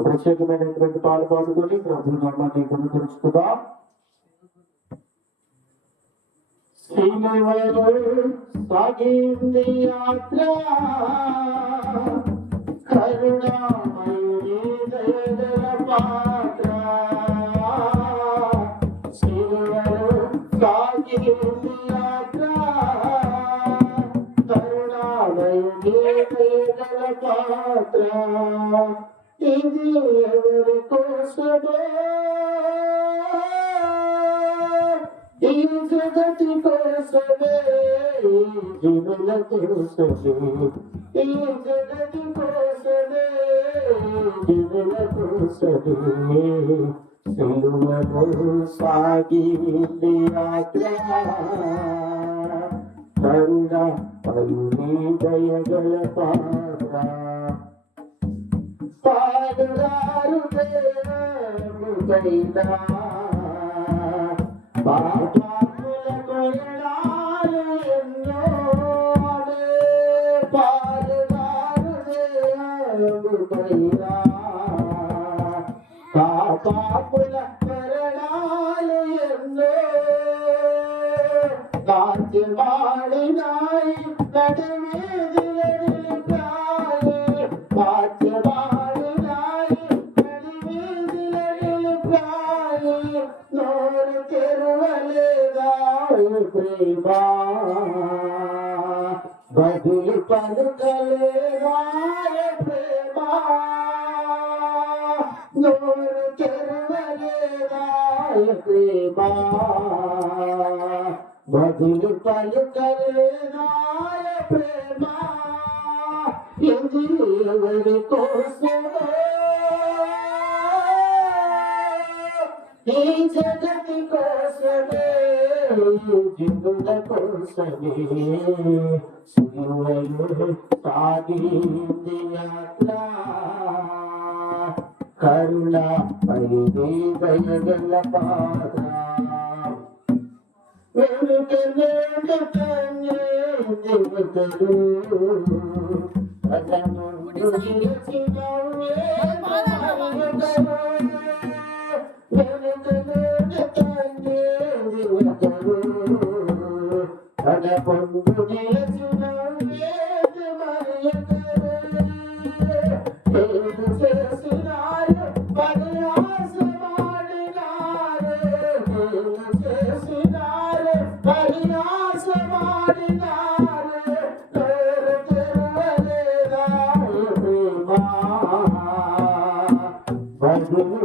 ప్రత్యేకమైనటువంటి పాలు పాడుకొని ప్రభు నామాన్ని కనుకరుచుకుందాం సాగింది యాత్ర. కరుణామయుని దయగల పాత్ర. శ్రీమవరు సాగింది యాత్ర. కరుణామయుని పాత్ర. ఇది ఎవరి కోసమే ఈ జగతి కోసమే జీవుల కోసమే ఈ జగతి కోసమే జీవుల కోసమే సాగింది పల్లి దయగల పాత్ర பாடுதாரு பாட்டாக்குல கொயலாறு என்னோடு பாடுதாரு காப்பாக்குல பெறனாலு என்னோ காத்து மாடினாய் நடுவேது ప్రేమా బదులు పలుకలేదా ప్రేమా నోరు తెరవలేదా ప్రేమా బదులు పలుకలేదాయ ప్రేమ ఇది ఎవరి కోసమో ఈ జగతి కోసమే జిందుల కోసమే సులువలు సాగింది యాత్ర కరుణ దయగల పాత్ర చేసినారు పరిహాసమాడినారు నోరు తెరవలేదా బదులు